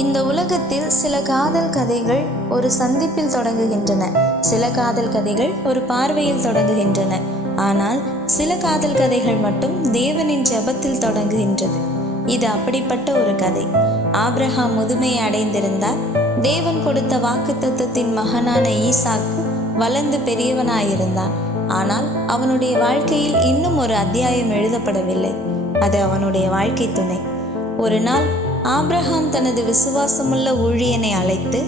இந்த உலகத்தில் சில காதல் கதைகள் ஒரு சந்திப்பில் தொடங்குகின்றன, சில காதல் கதைகள் ஒரு பார்வையில் தொடங்குகின்றன. ஆனால் சில காதல் கதைகள் மட்டும் தேவனின் ஜெபத்தில் தொடங்குகின்றது. இது அப்படிப்பட்ட ஒரு கதை. ஆபிரகாம் முதுமையை அடைந்திருந்தார். தேவன் கொடுத்த வாக்குத்தத்தத்தின் மகனான ஈசாக்கு வளர்ந்து பெரியவனாயிருந்தான். ஆனால் அவனுடைய வாழ்க்கையில் இன்னும் ஒரு அத்தியாயம் எழுதப்படவில்லை. அது அவனுடைய வாழ்க்கை துணை. ஒரு நாள் ஆபிரகாம் தனது விசுவாசமுள்ள ஊழியனை அழைத்து,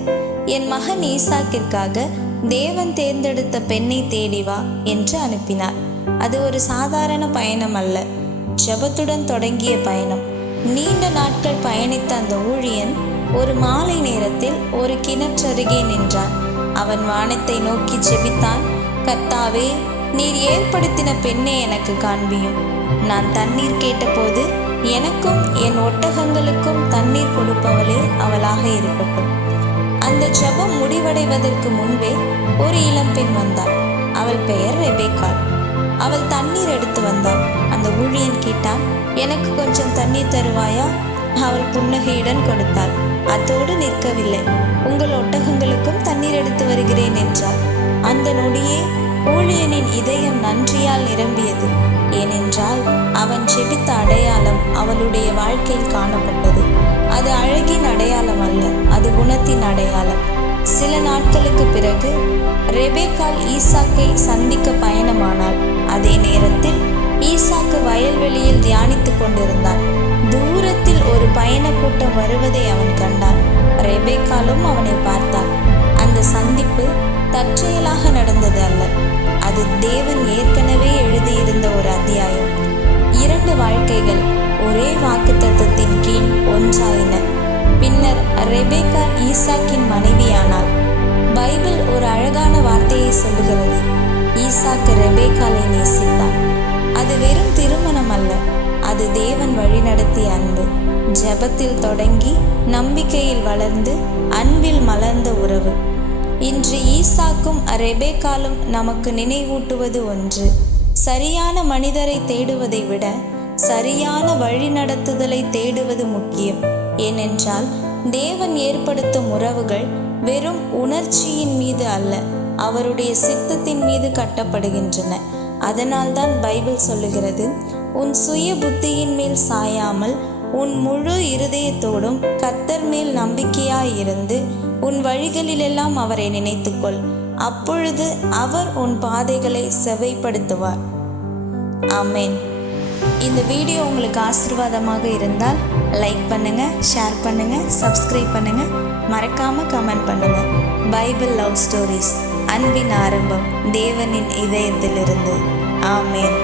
என் மகன் ஈசாக்கிற்காக தேவன் தேர்ந்தெடுத்த பெண்ணை தேடி வா என்று அனுப்பினார். அது ஒரு சாதாரண பயணம் அல்ல, ஜெபத்துடன் தொடங்கிய பயணம். நீண்ட நாட்கள் பயணித்த அந்த ஊழியன் ஒரு மாலை நேரத்தில் ஒரு கிணற்றருகே நின்றான். அவன் வானத்தை நோக்கி ஜெபித்தான். கர்த்தாவே, நீர் ஏற்படுத்தின பெண்ணை எனக்கு காண்பியும். நான் தண்ணீர் கேட்டபோது எனக்கும் என் ஒட்டகங்களுக்கும் தண்ணீர் கொடுப்பவளே அவளாக இருக்கட்டும். அந்த ஜெபம் முடிவடைவதற்கு முன்பே ஒரு இளம்பெண் வந்தாள். அவள் பெயர் ரெபேக்காள். அவள் தண்ணீர் எடுத்து வந்தாள். அந்த ஊழியன் கேட்டான், எனக்கு கொஞ்சம் தண்ணீர் தருவாயா? அவள் புன்னகையுடன் கொடுத்தாள். அதோடு நிற்கவில்லை, உங்கள் ஒட்டகங்களுக்கும் தண்ணீர் எடுத்து வருகிறேன் என்றாள். அந்த நொடியே ஊழியனின் இதயம் நன்றியால் நிரம்பியது. ஏனென்றால் அவன் ஜெபித்த அடையாளம் அவளுடைய வாழ்க்கையில் காணப்பட்டது. அது அழகின் அடையாளம் அல்ல, அது குணத்தின் அடையாளம். சில நாட்களுக்கு பிறகு ரெபேக்காள் ஈசாக்கை சந்திக்க பயணமானாள். அதே நேரத்தில் ஈசாக்கு வயல்வெளியில் தியானித்துக் கொண்டிருந்தான். தூரத்தில் ஒரு பயண கூட்டம் வருவதை அவன் கண்டான். ரெபேக்காளும் அவனை பார்த்தாள். அந்த சந்திப்பு தற்செயலாக நடந்தது அல்ல, அது தேவன் ஏற்கனவே எழுதியிருந்த ஒரு அத்தியாயம். 2 வாழ்க்கைகள் ஒரே வாக்குத்தத்தத்தின் கீழ் ஒன்றாயின. பின்னர் ரெபேக்காள் ஈசாக்கின் மனைவியானாள். பைபிள் ஒரு அழகான வார்த்தையை சொல்லுகிறது. ஈசாக்கு ரெபேக்காளை நேசித்தான். அது வெறும் திருமணம் அல்ல, அது தேவன் வழிநடத்திய அன்பு. ஜெபத்தில் தொடங்கி நம்பிக்கையில் வளர்ந்து அன்பில் மலர்ந்த உறவு. இன்று ஈசாக்கும் ரெபேக்காளும் நமக்கு நினைவூட்டுவது ஒன்று: சரியான மனிதரை தேடுவதை விட சரியான வழிநடத்துதலை தேடுவது முக்கியம். ஏனென்றால் தேவன் ஏற்படுத்தும் உறவுகள் வெறும் உணர்ச்சியின் மீது அல்ல, அவருடைய சித்தத்தின் மீது கட்டப்படுகின்றன. அதனால்தான் பைபிள் சொல்லுகிறது, உன் சுய புத்தியின் மேல் சாயாமல் உன் முழு இருதயத்தோடும் கர்த்தர் மேல் நம்பிக்கையாயிருந்து உன் வழிகளிலெல்லாம் அவரை நினைத்துக்கொள், அப்பொழுது அவர் உன் பாதைகளை செவ்வைப்படுத்துவார். ஆமென். இந்த வீடியோ உங்களுக்கு ஆசீர்வாதமாக இருந்தால் லைக் பண்ணுங்க, ஷேர் பண்ணுங்க, சப்ஸ்கிரைப் பண்ணுங்க, மறக்காம கமெண்ட் பண்ணுங்க. பைபிள் லவ் ஸ்டோரிஸ், அன்பின் ஆரம்பம் தேவனின் இதயத்திலிருந்து. ஆமென்.